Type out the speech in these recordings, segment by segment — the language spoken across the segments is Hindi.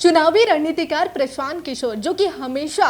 चुनावी रणनीतिकार प्रशांत किशोर जो कि हमेशा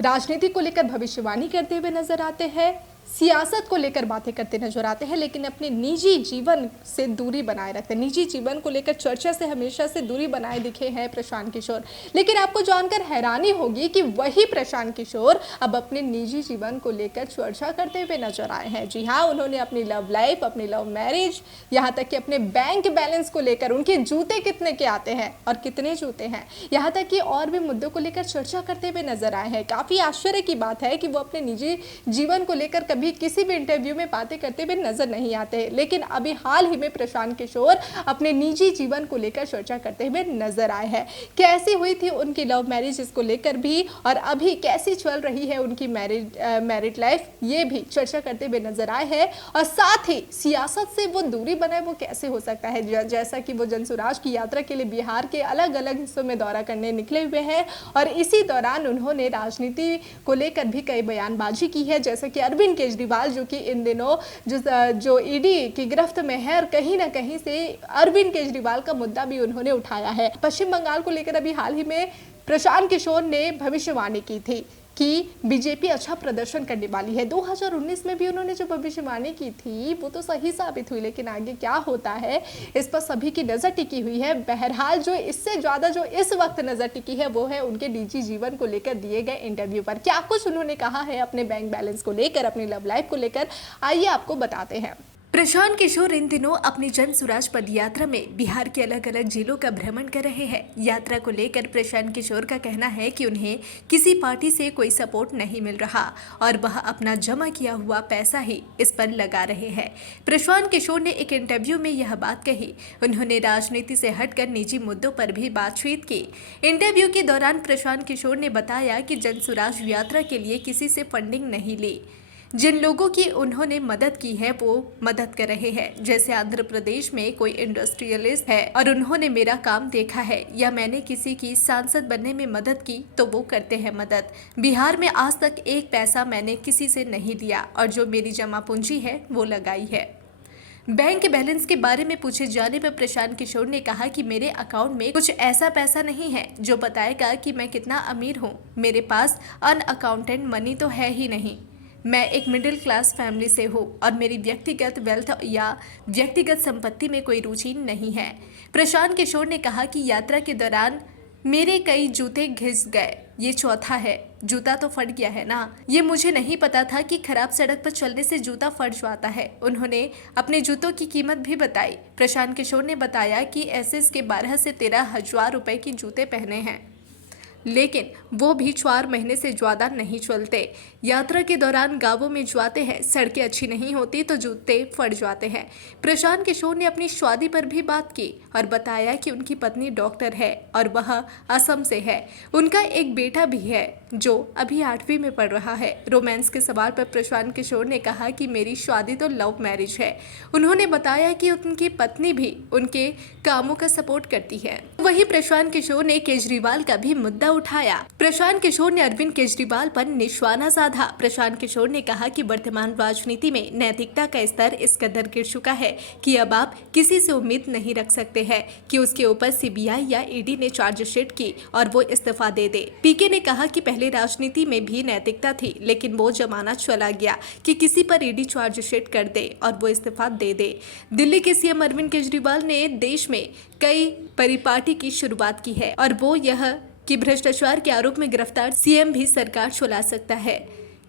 राजनीति को लेकर भविष्यवाणी करते हुए नजर आते हैं, सियासत को लेकर बातें करते नजर आते हैं, लेकिन अपने निजी जीवन से दूरी बनाए रखते हैं। निजी जीवन को लेकर चर्चा से हमेशा से दूरी बनाए दिखे हैं प्रशांत किशोर। लेकिन आपको जानकर हैरानी होगी कि वही प्रशांत किशोर अब अपने निजी जीवन को लेकर चर्चा करते हुए नजर आए हैं। जी हाँ, उन्होंने अपनी लव लाइफ, अपनी लव मैरिज, यहाँ तक कि अपने बैंक बैलेंस को लेकर, उनके जूते कितने के आते हैं और कितने जूते हैं, यहाँ तक कि और भी मुद्दों को लेकर चर्चा करते हुए नजर आए हैं। काफी आश्चर्य की बात है कि वो अपने निजी जीवन को लेकर कभी किसी भी इंटरव्यू में बातें करते हुए नजर नहीं आते, लेकिन अभी हाल ही में प्रशांत किशोर अपने निजी जीवन को लेकर चर्चा करते हुए नजर आए हैं। कैसी हुई थी उनकी लव मैरिज, इसको लेकर भी, और अभी कैसी चल रही है उनकी मैरिड लाइफ, ये भी चर्चा करते हुए नजर आए हैं। और साथ ही सियासत से वो दूरी बनाए वो कैसे हो सकता है, जैसा कि वो जनसुराज की यात्रा के लिए बिहार के अलग अलग हिस्सों में दौरा करने निकले हुए हैं, और इसी दौरान उन्होंने राजनीति को लेकर भी कई बयानबाजी की है। जैसे कि अरविंद केजरीवाल जो कि इन दिनों जो ईडी की गिरफ्त में है, और कहीं ना कहीं से अरविंद केजरीवाल का मुद्दा भी उन्होंने उठाया है। पश्चिम बंगाल को लेकर अभी हाल ही में प्रशांत किशोर ने भविष्यवाणी की थी कि बीजेपी अच्छा प्रदर्शन करने वाली है। 2019 में भी उन्होंने जो भविष्यवाणी की थी वो तो सही साबित हुई, लेकिन आगे क्या होता है इस पर सभी की नजर टिकी हुई है। बहरहाल जो इससे ज्यादा जो इस वक्त नजर टिकी है वो है उनके निजी जीवन को लेकर दिए गए इंटरव्यू पर। क्या कुछ उन्होंने कहा है अपने बैंक बैलेंस को लेकर, अपनी लव लाइफ को लेकर, आइए आपको बताते हैं। प्रशांत किशोर इन दिनों अपनी जन सुराज पद यात्रा में बिहार के अलग अलग जिलों का भ्रमण कर रहे हैं। यात्रा को लेकर प्रशांत किशोर का कहना है कि उन्हें किसी पार्टी से कोई सपोर्ट नहीं मिल रहा और वह अपना जमा किया हुआ पैसा ही इस पर लगा रहे हैं। प्रशांत किशोर ने एक इंटरव्यू में यह बात कही। उन्होंने राजनीति से हटकर निजी मुद्दों पर भी बातचीत की। इंटरव्यू के दौरान प्रशांत किशोर ने बताया कि जन सुराज यात्रा के लिए किसी से फंडिंग नहीं ली। जिन लोगों की उन्होंने मदद की है वो मदद कर रहे हैं। जैसे आंध्र प्रदेश में कोई इंडस्ट्रियलिस्ट है और उन्होंने मेरा काम देखा है, या मैंने किसी की सांसद बनने में मदद की तो वो करते हैं मदद। बिहार में आज तक एक पैसा मैंने किसी से नहीं लिया और जो मेरी जमा पूंजी है वो लगाई है। बैंक बैलेंस के बारे में पूछे जाने पर प्रशांत किशोर ने कहा कि मेरे अकाउंट में कुछ ऐसा पैसा नहीं है जो बताएगा कि मैं कितना अमीर हूँ। मेरे पास अनअकाउंटेड मनी तो है ही नहीं। मैं एक मिडिल क्लास फैमिली से हूँ और मेरी व्यक्तिगत वेल्थ या व्यक्तिगत संपत्ति में कोई रुचि नहीं है। प्रशांत किशोर ने कहा कि यात्रा के दौरान मेरे कई जूते घिस गए, ये चौथा है। जूता तो फट गया है ना, ये मुझे नहीं पता था कि खराब सड़क पर चलने से जूता फट जाता है। उन्होंने अपने जूतों की कीमत भी बताई। प्रशांत किशोर ने बताया कि एसएस के 12 से 13 हजार रुपए की जूते पहने हैं, लेकिन वो भी 4 महीने से ज़्यादा नहीं चलते। यात्रा के दौरान गांवों में जाते हैं, सड़कें अच्छी नहीं होती तो जूते फट जाते हैं। प्रशांत किशोर ने अपनी शादी पर भी बात की और बताया कि उनकी पत्नी डॉक्टर है और वह असम से है। उनका एक बेटा भी है जो अभी 8वीं में पढ़ रहा है। रोमांस के सवाल पर प्रशांत किशोर ने कहा कि मेरी शादी तो लव मैरिज है। उन्होंने बताया कि उनकी पत्नी भी उनके कामों का सपोर्ट करती है। वहीं प्रशांत किशोर ने केजरीवाल का भी मुद्दा उठाया। प्रशांत किशोर ने अरविंद केजरीवाल पर निशाना साधा। प्रशांत किशोर ने कहा कि वर्तमान राजनीति में नैतिकता का स्तर इस कदर गिर चुका है कि अब आप किसी से उम्मीद नहीं रख सकते हैं कि उसके ऊपर सीबीआई या ईडी ने चार्जशीट की और वो इस्तीफा दे दे। पीके ने कहा कि पहले राजनीति में भी नैतिकता थी, लेकिन वो जमाना चला गया कि किसी पर ईडी चार्जशीट कर दे और वो इस्तीफा दे दे। दिल्ली के सीएम अरविंद केजरीवाल ने देश में कई परिपाटी की शुरुआत की है और वो यह कि भ्रष्टाचार के आरोप में गिरफ्तार सीएम भी सरकार चला सकता है।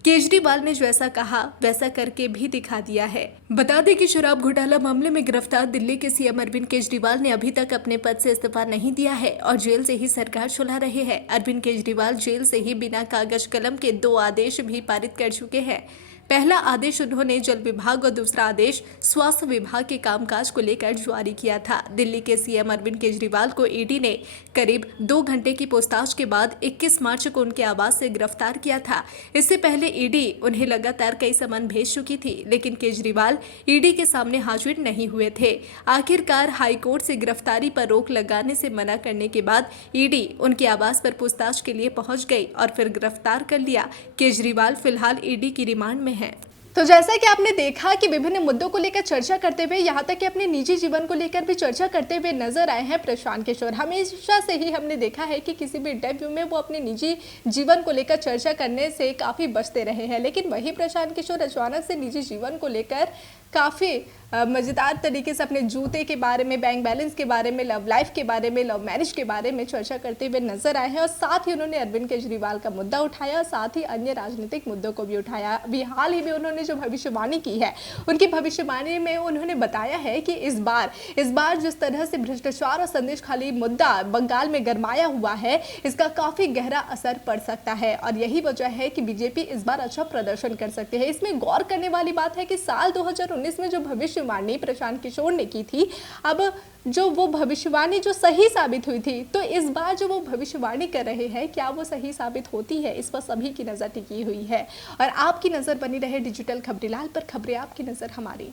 केजरीवाल ने जैसा कहा वैसा करके भी दिखा दिया है। बता दें कि शराब घोटाला मामले में गिरफ्तार दिल्ली के सीएम अरविंद केजरीवाल ने अभी तक अपने पद से इस्तीफा नहीं दिया है और जेल से ही सरकार चला रहे हैं। अरविंद केजरीवाल जेल से ही बिना कागज कलम के 2 आदेश भी पारित कर चुके हैं। पहला आदेश उन्होंने जल विभाग और दूसरा आदेश स्वास्थ्य विभाग के कामकाज को लेकर जारी किया था। दिल्ली के सीएम अरविंद केजरीवाल को ईडी ने करीब 2 घंटे की पूछताछ के बाद 21 मार्च को उनके आवास से गिरफ्तार किया था। इससे पहले ईडी उन्हें लगातार कई समन भेज चुकी थी, लेकिन केजरीवाल ईडी के सामने हाजिर नहीं हुए थे। आखिरकार हाईकोर्ट से गिरफ्तारी पर रोक लगाने से मना करने के बाद ईडी उनके आवास पर पूछताछ के लिए पहुंच गई और फिर गिरफ्तार कर लिया। केजरीवाल फिलहाल ईडी की रिमांड में है। तो जैसा कि आपने देखा कि विभिन्न मुद्दों को लेकर चर्चा करते हुए यहाँ तक कि अपने निजी जीवन को लेकर भी चर्चा करते हुए नजर आए हैं प्रशांत किशोर। हमेशा से ही हमने देखा है कि किसी भी इंटरव्यू में वो अपने निजी जीवन को लेकर चर्चा करने से काफ़ी बचते रहे हैं, लेकिन वही प्रशांत किशोर अचानक से निजी जीवन को लेकर काफ़ी मज़ेदार तरीके से अपने जूते के बारे में, बैंक बैलेंस के बारे में, लव लाइफ के बारे में, लव मैरिज के बारे में चर्चा करते हुए नजर आए हैं। और साथ ही उन्होंने अरविंद केजरीवाल का मुद्दा उठाया, साथ ही अन्य राजनीतिक मुद्दों को भी उठाया। अभी हाल ही में उन्होंने जो भविष्यवाणी की है, उनकी भविष्यवाणी में उन्होंने बताया है कि इस बार जिस तरह से भ्रष्टाचार और संदेश खाली मुद्दा बंगाल में गरमाया हुआ है, इसका काफ़ी गहरा असर पड़ सकता है और यही वजह है कि बीजेपी इस बार अच्छा प्रदर्शन कर सकती है। इसमें गौर करने वाली बात है कि साल 2019 में जो भविष्यवाणी प्रशांत किशोर ने की थी, अब जो वो भविष्यवाणी जो सही साबित हुई थी, तो इस बार जो वो भविष्यवाणी कर रहे हैं, क्या वो सही साबित होती है, इस पर सभी की नज़र टिकी हुई है। और आपकी नज़र बनी रहे डिजिटल खबरीलाल पर। खबरें आपकी नज़र हमारी।